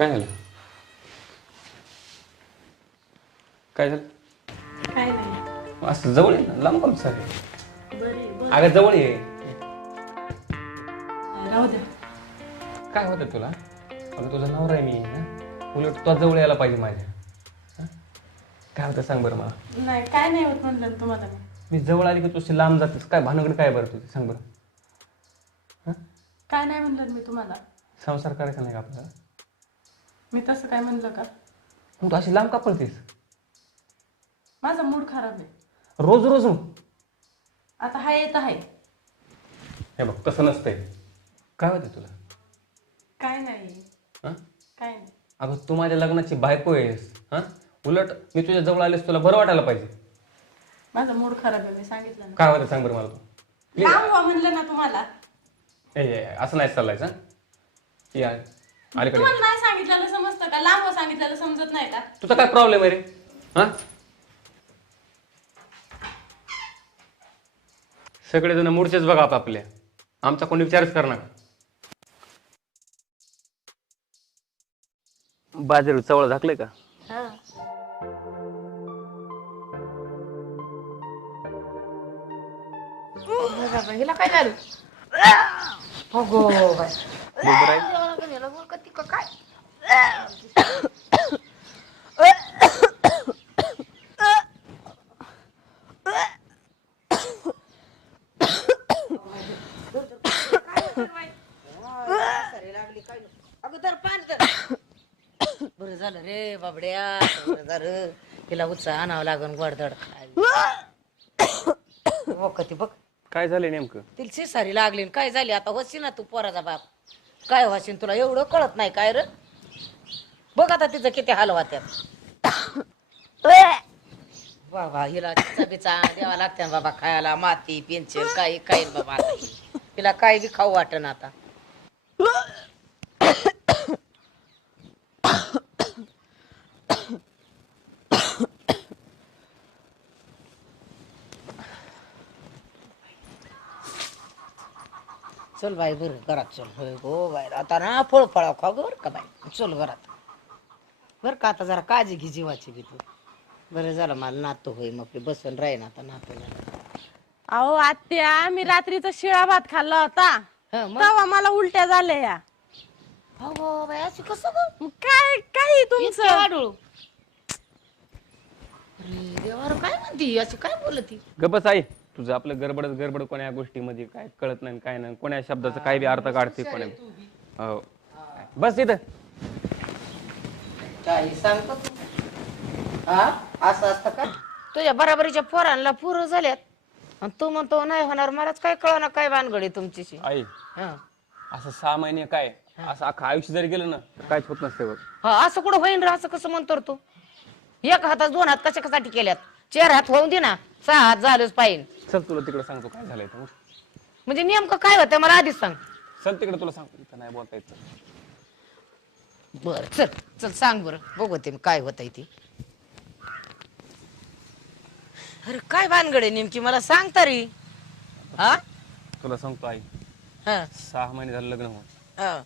काय झालं? काय झालं? काय नाही. असं जवळ आहे ना लांब काम सर. बरे बर. अगं जवळ ये. राहू काय होतं तुला? अगं तुझा नवरा आहे मी ना उलट तो जवळ यायला पाहिजे माझ्या. हं? काय होतं सांग बरं मला. नाही काय नाही होत म्हणलं ना तुम्हाला मी. मी जवळ आली की तुझी लांब जातेस. काय भानगड काय बरं तुझी? सांग बरं? काय नाही म्हणलं ना मी तुम्हाला. संसार करायचा नाही का आपल्याला मी तसं काय म्हणलं का? मग तू अशी लांब का पळतेस? माझा मूड खराब आहे. रोज रोज आता हा येत आहे. हे बघ तसं नसतंय. काय होतं तुला? काय नाही. हं? काय नाही. अगं तू माझ्या लग्नाची बायको आहेस. हां? उलट मी तुझ्या जवळ आलेस तुला बरं वाटायला पाहिजे. माझा मूड खराब आहे मी सांगितलं ना. काय होतं सांग बरं मला तू. लांब व्हा म्हणलं ना तुम्हाला. ए ए, असं नाही चाललायचं? या अलीकडे तुम्हाला नाही सांगितलेलं लांब सांगितलेलं समजत नाही का? तुझा काय प्रॉब्लेम आहे रे? हा? सगळेजण मूडचेच बघा आपल्या आमचा कोणी विचारच करणार बाजरी चवळ झाकले का? हिला काय झालं? अगो बाय बरोबर आहे हिला बोल कधी का काय अगोदर पाणी तर बरं झालं रे बाबड्या बरं झालं तिला उत्साह आणावं लागन गोडधड. ती बघ. काय झाले नेमकं? तिला शिसारी लागली काय झाली? आता होशी ना तू पोराचा बाप. काय होशील तुला? एवढं कळत नाही काय र? बघ आता तिचं किती हलवा त्यात बाबा हिला चिचा बिचा द्यावा लागते ना बाबा खायला. माती पेन्सिल काही काही बाबा आता. तिला काय बी खाऊ वाटन आता. चल बाई बरं घरात चल. होय गो बाई आता ना फळ फळा खाऊ ग बरं का बाई. चल घरात. बरं का आता जरा काळजी घे जीवाची बी तू. बरं झालं मला नातू होई मग आपली बसून राहीन आता नातू अहो आत्या मी रात्रीचा शिळा भात खाल्ला होता. हं, मग? तेव्हा मला उलट्या झाल्या या. बाई असं कसं ग? मग काय काय इतके तुमचं? वाढू अरे देवार काय म्हणती? अशी काय बोलती? गबस आई. तुझं आपलं गडबडच गडबड कोण्या गोष्टीमध्ये काय कळत नाही काय नाही कोण्या शब्दाचा काय बी अर्थ काढते कोण्या हो. बस इथं. काही सांगतो तू हा? असं असतं का? तुझ्या बराबरीच्या पोरांना पुरं झाल्यात. आणि तू म्हणतो नाही होणार मलाच काय कळना काय भानगडी तुमचीशी आई हा. असं सहा महिने काय? असं अख्खं आयुष्य जरी गेलं ना तर काहीच होत नसते बघ. हा, असं कुठं होईन रे असं कसं म्हणतो रे तू? एक हातात दोन हात कशा कशासाठी केल्यात? चार हात होऊन दे ना सहा हात झालंच पाहिजे. चल तुला तिकडे सांगतो काय झालंय तर म्हणजे नेमकं काय होतं मला आधीच सांग. चल तिकडे तुला सांगतो इथं नाही बोलता येत बर चल चल सांग बरं. बघू ते काय होत ती. अरे काय भानगड आहे नेमकी मला सांग तरी. हा? तुला सांगतो आई. हा, सहा महिने झालं लग्न होऊन. हा.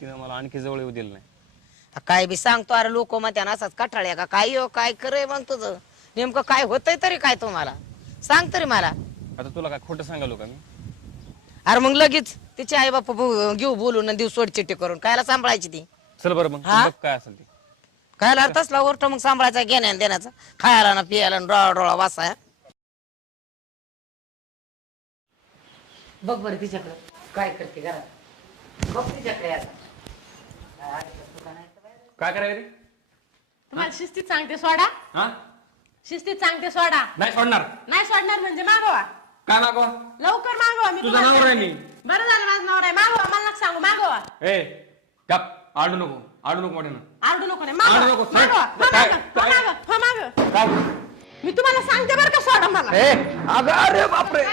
तिनं मला आणखी जवळ येऊ दिलं नाही. काय बी सांगतो अरे लोक मग त्यानं असाच कठाळ्या का? काय हो काय करे मग तुझं? नेमकं काय होतंय तरी काय तुम्हाला? सांग तरी मला. आता तुला काय खोटं सांगालो का मी? अरे मग लगेच तिचे आई बाप घेऊ बोलून आणि देऊ सोडचिट्टी करून. कायला सांभाळायची ती? चल बरं मग हा? बघ काय असेल ते. खायला अर्थ असला ओरट मग सांभाळायचा घेण्या आणि देण्याचा. खायला ना पियाला ना डोळा डोळा वासाया बघ बरं तिच्याकडे. काय करते घरात? बघ तिच्याकडे आता. काय करायचं रे? तुम्हाला शिस्तीत सांगते सोडा. हा? शिस्तीत सांगते सोडा. नाही सोडणार. नाही सोडणार म्हणजे मागवा. काय मागवा? लवकर मागवा मी तुझा तुम्हाला नवरा आहे सांगते. मी. बरं झालं माझं नवरा आहे. मागवा मला नका सांगू मागवा. ए गप. आडू नको. आडू नको मोठ्यानं. आरडू नको नाही मागवा. नको. मागवा. हो काय- मागवा. हो काय- मागवा. हो मागवा. काय? मी तुम्हाला सांगते बरं का सोडा मला. ए अगं अरे बापरे.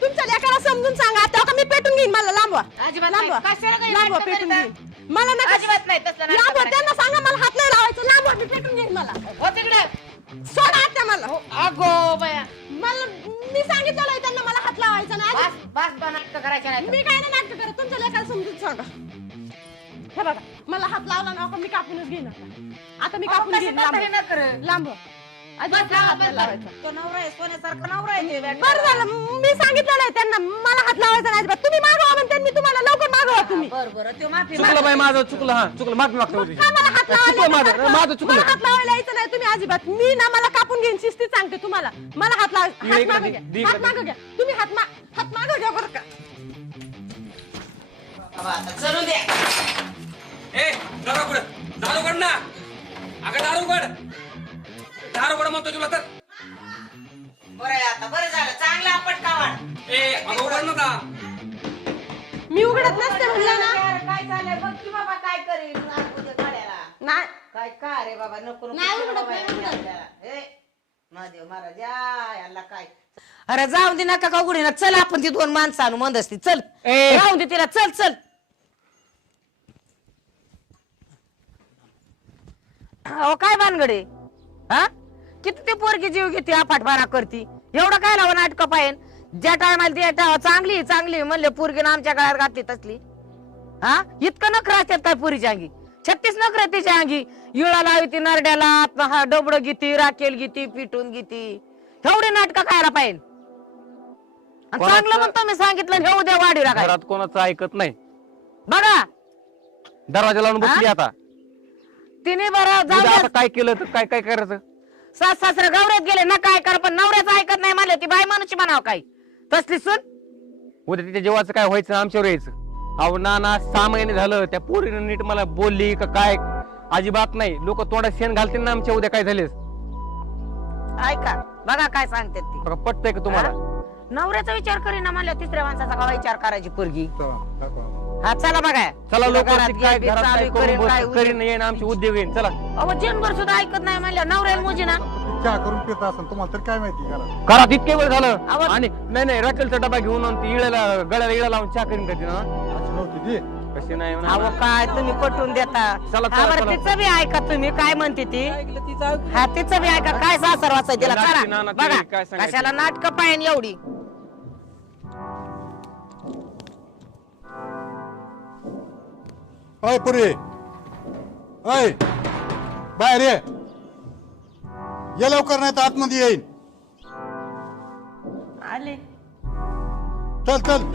तुमच्या लेकाला समजून सांगा. आता का मी पेटून घेईन मला? लांबवा. अजिबात लांबवा. नाही. कशाला काही लांबवा नाटकं पेटून करता? घेईन. मला नका अजिबात नाही तसलं नाटकं लांबवा करायचं. त्यांना सांगा मला हात नाही लावायचं. लांबवा मी पेटून घेईन मला. हो तिकडे. सोडा आता मला. अगो बया. मला मी सांगितलं त्यांना मला हात लावायचा नाही. बस बस बनाट करायच्या नाही मी काय नाही नाटक करत. तुमच्या लेकाला समजून सांगा. हे बघा मला हात लावला ना का मी कापूनच घेईन आता. आता मी कापून घेईन लांब. लांब. अजिबात नाही हात लावायचा. तो नवरा आहे सोन्यासारखा नवरा आहे ते बॅट. बरं झालं मी सांगितलं नाही त्यांना मला हात लावायचा नाही अजिबात. तुम्ही मागवा म्हणून त्यांनी तुम्हाला लवकर मागवा तुम्ही. बरं बरं तो माफी चुकलं बाई माझं चुकलं हा चुकलं. माफी मागतो होती. का मला हात लावायला चुकलं माझं चुकलं. हात लावायला यायचं नाही तुम्ही अजिबात. मी ना मला कापून घेईन शिस्तीत सांगते तुम्हाला. मला हात लाव इकडे हात इकडे मागं घ्या. हात इकडे. मागं घ्या. तुम्ही हात मा हात मागं घ्या बरं का. बाबा, आता चलू द्या. ए दारू उघड दारू उघड ना. अगं दारू उघड दारू उघड म्हणतो तुला तर. बरं आहे आता बरं झालं. चांगला पटका वाढ ए अगं उघड ना दा मी उघडत नसते म्हणलं ना. काय झालंय? बघ की बाबा काय करेल आज उद्या काढायला. नाही. काय का रे बाबा? नको नको नाही करू उघडत, बाबा नाही याला. उघडत. ए, महादेव महाराज या, याला काय? अरे जाऊ दे नका का उघडी ना चल आपण ती दोन माणसं आणू मंद असती. चल. ए. राहू दे तिला. चल चल. अहो काय भानगडे हा? किती ते पोरगी जीव घेते आफाटबारा करती? एवढं काय लावा नाटक पाहिजे ज्या टायमाला ती टायमा चांगली चांगली म्हणले पोरगीनं आमच्या गळ्यात घातली तसली. हा? इतकं नखर असतात काय पुरीच्या अंगी? छत्तीस नखर तिच्या अंगी. इळा लावी ती नरड्याला हा डबड घेती राखेल घेती पिटून घेती. एवढे नाटक खायला पाहिजे आणि कोणाचं- चांगलं म्हणतो मी सांगितलं घेऊ द्या वाढी राखाय घरात कोणाचं ऐकत नाही. बघा. दरवाजा लावून बसली हा? आता. तिने बरं जाऊ उद्या द्या. आता काय केलं तर काय काय करायचं? सास सासरे गौऱ्यात गेले ना काय कर पण नवऱ्याचं ऐकत नाही म्हणले ती बाई माणूची म्हणाव काय तसली सून. उद्या तिच्या जीवाचं काय व्हायचं आमच्यावर यायचं? अहो ना ना सहा महिने झालं त्या पोरीनं नीट मला बोलली का काय? अजिबात नाही. लोक तोंडात शेण घालतील ना आमच्या उद्या काय झालेस? ऐका बघा काय सांगते ती. बघा, पटतंय का तुम्हाला? नवऱ्याचा विचार करीना म्हणल्या तिसऱ्या माणसाचा का विचार करायची पोरगी? हा चला बघा. चला लोक घरात काय गेली, घरात काय चालू करेन, काय करून करीन येईन आमचे उद्योग येईन. चला. अहो जनभर सुद्धा ऐकत नाही म्हणल्या. नवऱ्याला मुजी ना. चहा करून पित असेल तुम्हाला तर काय माहिती करा घरात इतके वेळ झालं. आवाज- आणि नाही नाही राखेलचा डबा घेऊन आणि ती इळ्याला गळ्याला इळा लावून चहा करीन का तिनं? अशी नव्हती ती. कशी नाही म्हणा. अहो काय तुम्ही पटवून देता? चला, हा चला, बरं चला. तिचं बी ऐका तुम्ही. काय म्हणते ती? ऐकलं तिचं हा तिचं बी ऐका. काय सासर वाचाय तिला? नाटकी चला. नाना ती बघा काय सांगायचं? कशाला नाटक पाहिजे एवढी? अय पुरी? अय बाहेर ये. ये लवकर नाही तर आतमध्ये येईन. आले. चल चल.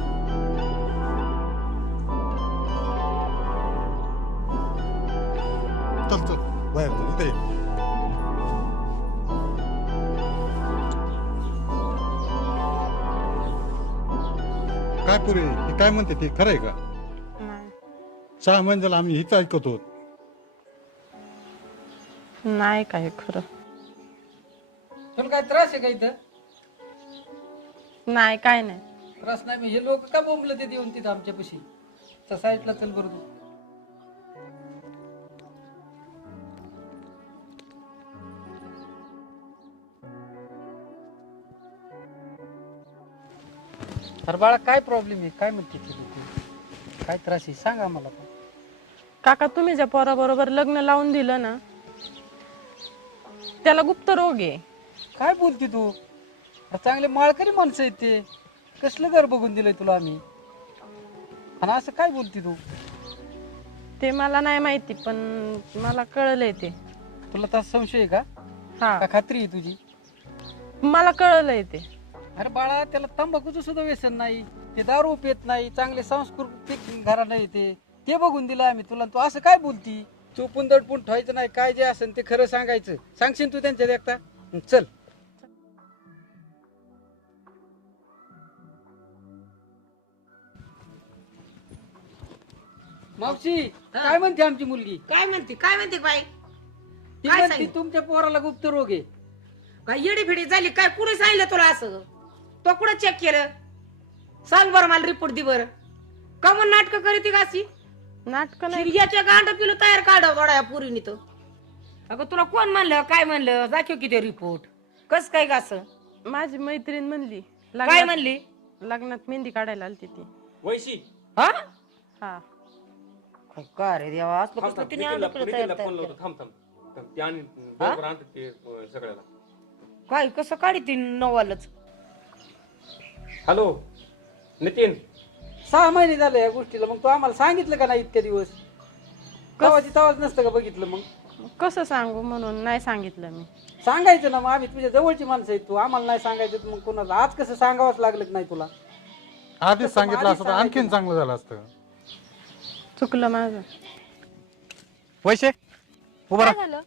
चल चल. बाहेर चल इथे ये. काय पुरी? हे काय म्हणते ते? खरंय का? सहा महिने झालं आम्ही हिच ऐकत होत नाही काय खरं तुला काय त्रास आहे का इथं? नाही काय नाही त्रास नाही मग हे लोक का बोंबलं ते देऊन तिथं आमच्यापाशी? त्या साईडला चल बरं तू. अरे बाळा काय प्रॉब्लेम आहे? काय म्हणते ती लोक? काय त्रास आहे? सांग आम्हाला पण. काका तुम्ही ज्या पोराबरोबर लग्न लावून दिलं ना त्याला गुप्त रोग आहे. काय बोलते तू? अरे चांगले माळकरी माणसं आहेत ते. कसलं घर बघून दिलंय तुला आम्ही? आणि असं काय बोलते तू? ते मला नाही माहिती पण मला कळलंय ते. तुला तसा संशय आहे का? हा. का खात्री आहे तुझी? मला कळलंय ते. अरे बाळा त्याला तंबाखूचं सुद्धा व्यसन नाही. ते दारू पित नाही. चांगले सांस्कृतिक घरा नाही ते ते बघून दिलं आम्ही तुला. तू असं काय बोलती? चोपून दडपून ठेवायचं नाही काय जे असेल ते खरं सांगायचं. सांगशील तू त्यांच्या देखता चल. मावशी काय म्हणते आमची मुलगी? काय म्हणते? काय म्हणते बाई? ती काय म्हणते सांगितलं? तुमच्या पोराला गुप्त रोग आहे. काय येडी फिडी झाली? काय कुणी सांगितलं तुला असं? तो कुठं चेक केलं? सांग बरं मला रिपोर्ट दे बरं. का म्हणून नाटक करीत का अशी? नाटक नाही. शिर्ग्याच्या गांड किलो तयार काढ थोड्या पुरीनी तर. अगं तुला कोण म्हणलं काय म्हणलं? दाखव किती रिपोर्ट कस काय का असं? माझी मैत्रीण म्हणली काय लग्नात म्हणली? लग्नात मेहंदी काढायला आलती ती. वैशी. हा? हा. का रे देवा असलं कसलं तिने आणलं तयार फोन. लावतो. थांब थांब. थांब. ते आणि बरोबर आणतात ते अं, सगळ्याला. काय कसं काढी ती नवालच? हॅलो नितीन. सहा महिने झाले या गोष्टीला मग तू आम्हाला सांगितलं का नाही इतक्या दिवस? तवाची तवाच नसतं का बघितलं मग? कसं सांगू म्हणून नाही सांगितलं मी. सांगायचं ना मग आम्ही तुझ्या जवळची माणसं आहेत तू आम्हाला नाही सांगायचं तर मग कोणाला आज कसं सांगावंच लागलं की नाही तुला? आधीच सांगितलं असतं तर आणखीन चांगलं झालं असतं. चुकलं माझं. पैसे उभा काय राहा झालं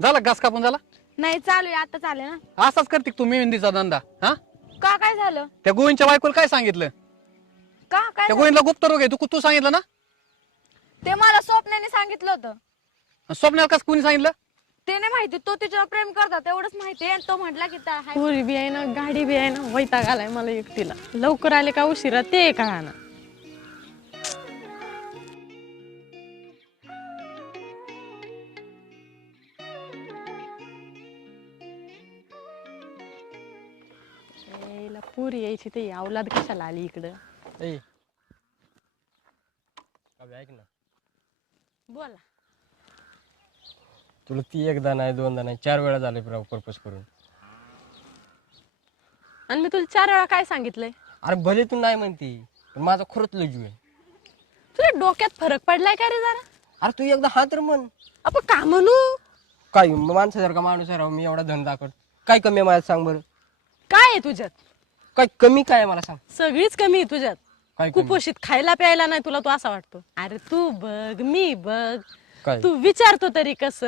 झाला घास कापून झाला? नाही चालू आहे आता चालेल ना. असाच करते का तू मेहंदीचा धंदा हा? का काय झालं? त्या गोविंदच्या बायकोला काय सांगितलं? का? काय त्या? गोविंदला गुप्त रोग आहे. तू तू सांगितलं ना? ते मला स्वप्नाने सांगितलं होतं. आणि स्वप्नाला कसं कोणी सांगितलं? ते नाही माहिती. तो तिच्यावर प्रेम करतात एवढंच माहिती आहे. आणि तो म्हटला की हाय- पुरी बी आहे ना गाडी बी आहे ना वैताग आलाय मला एकटीला. लवकर आले का उशिरा? ते कळा ना पुरी यायची ते अवलाद कशाला आली इकडं? ऐक ना. बोला. तुला ती एकदा नाही दोनदा नाही चार वेळा झाले पर्पज करून. आणि मी तुला चार वेळा काय सांगितलंय? अरे भले तू नाही म्हणती पण माझा खरंच लजू आहे. तुझ्या डोक्यात फरक पडलाय का रे जरा? अरे तू एकदा हा तर म्हण. आपण का म्हणू? काय माणसासारखा माणूस आहे राव मी एवढा धन दाखवत. काय कमी आहे माझ्यात सांग बरं. काय आहे तुझ्यात? काय कमी काय आहे मला सांग. सगळीच कमी आहे तुझ्यात. कुपोषित खायला प्यायला नाही तुला तो असा वाटतो. अरे तू बघ मी बघ. काय? तू विचारतो तरी कस?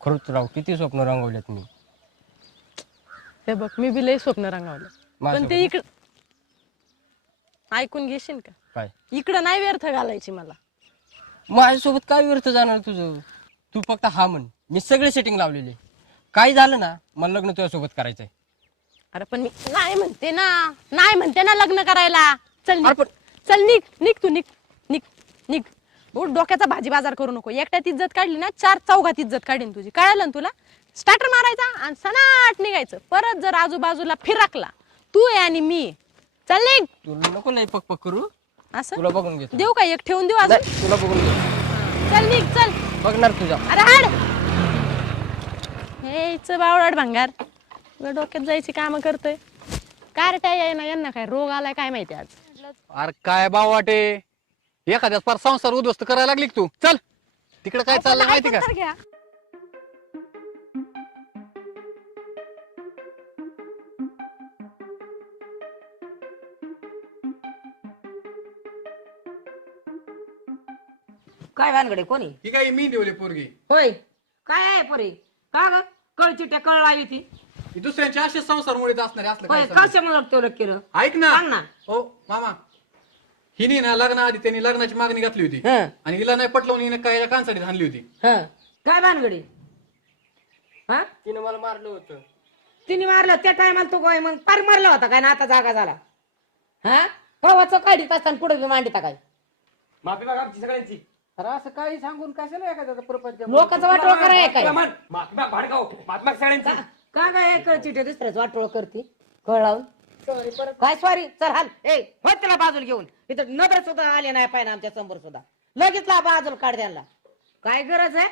खरंच राव किती स्वप्न रंगवल्यात मी. हे बघ मी बी लय स्वप्न रंगावलं. माझं पण ते इकड ऐकून घेशील का? काय? इकडं नाही व्यर्थ घालायची मला. माझ्यासोबत काय व्यर्थ जाणार तुझं? तू फक्त हा म्हण. मी सगळे सेटिंग लावलेले. काय झालं ना मला लग्न तुझ्यासोबत करायचंय. अरे पण मी नाही म्हणते ना. नाही म्हणते ना लग्न करायला. चल निघ. चल निघ. निघ तू निघ. निघ. निघ. उठ डोक्याचा भाजी बाजार करू नको. एकट्यात इज्जत काढली ना चार चौघात इज्जत काढीन तुझी. कळालं ना तुला? स्टार्टर मारायचा आणि सनाट निघायचं. परत जर आजूबाजूला फिरकला तू आहे आणि मी आहे. चल निघ. तुला नको लय पक पक करू. असं? तुला बघून घेतो देऊ का एक? ठेवून देऊ अजून? नाही, तुला बघून घेतो. चल निघ चल. बघणार तुझ्या. अरे हाड. हे इथं बावळाट भंगार. उगा डोक्यात जायची काम करतोय. कारट्या आहे ना यांना काय रोग आलाय काय माहिती आज? अरे काय भाव वाटे? एखाद्याच फार संसार उद्ध्वस्त करायला लागली का तू? चल तिकडे काय चाललं माहिती का? घ्या. काय भानगडे कोणी? ही काय मी देवले पोरगी? होय. काय आहे पोरी? का ग? कळचिट्या कळ लावी ती. ही दुसऱ्यांच्या असे संसार मुळे असणार असलं होय काय सांगू? कशामुळे तेवढं केलं? ऐक ना. सांग ना. हो मामा. हिने ना लग्नाआधी त्यांनी लग्नाची मागणी घातली होती. हं. आणि हिला नाही पटलं म्हणून हिने काय कांसाठी आणली होती. हं. काय भानगडी? हा? तिने मला मारलं होतं. तिने मारलं त्या टायमाला तो काय मग पार मारला होता काय ना आता जागा झाला. हा? कवाचं काढीत असताना पुढे बी मांडिता काय? माफी मागा आमची सगळ्यांची. अरे असं काही सांगून कशाला एखाद्याचा प्रपंच लोकांचं वाटोळ कराय काय माफी माग भाडगाव माफी माग सगळ्यांची. का- काय कळचिट्या दुसऱ्याच वाटोळ करते? कळ लावून. काय सॉरी चल हाल. ए हो त्याला बाजूला घेऊन. इथं नजर सुद्धा आले नाही पाहिजे आमच्यासमोर सुद्धा. लगेच ला बाजूला काढ त्यांना. काय गरज आहे?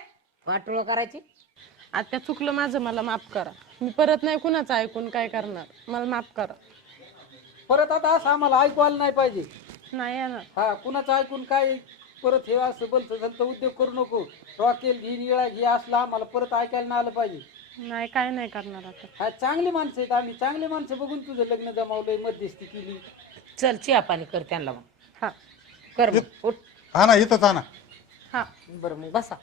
वाटोळ करायची? आता चुकलं माझं मला माफ करा. मी परत नाही कुणाचं ऐकून काय करणार. मला माफ करा. परत आता असं आम्हाला ऐकू आलं नाही पाहिजे. नाही येणार. हा कुणाचं ऐकून काय? परत हे असं बोलतं झालं उद्योग करू नको. रॉकेल घी निळा घी असला आम्हाला परत ऐकायला नाही आलं पाहिजे. नाही काय नाही करणार आता. हा चांगली माणसं आहेत आम्ही. चांगली माणसं बघून तुझं लग्न जमावलंय मध्यस्थी केली. चल चिया पाणी कर त्यांना मग. हा. कर मग उठ हा ना इथंच हा ना. हा. बरं मग बसा.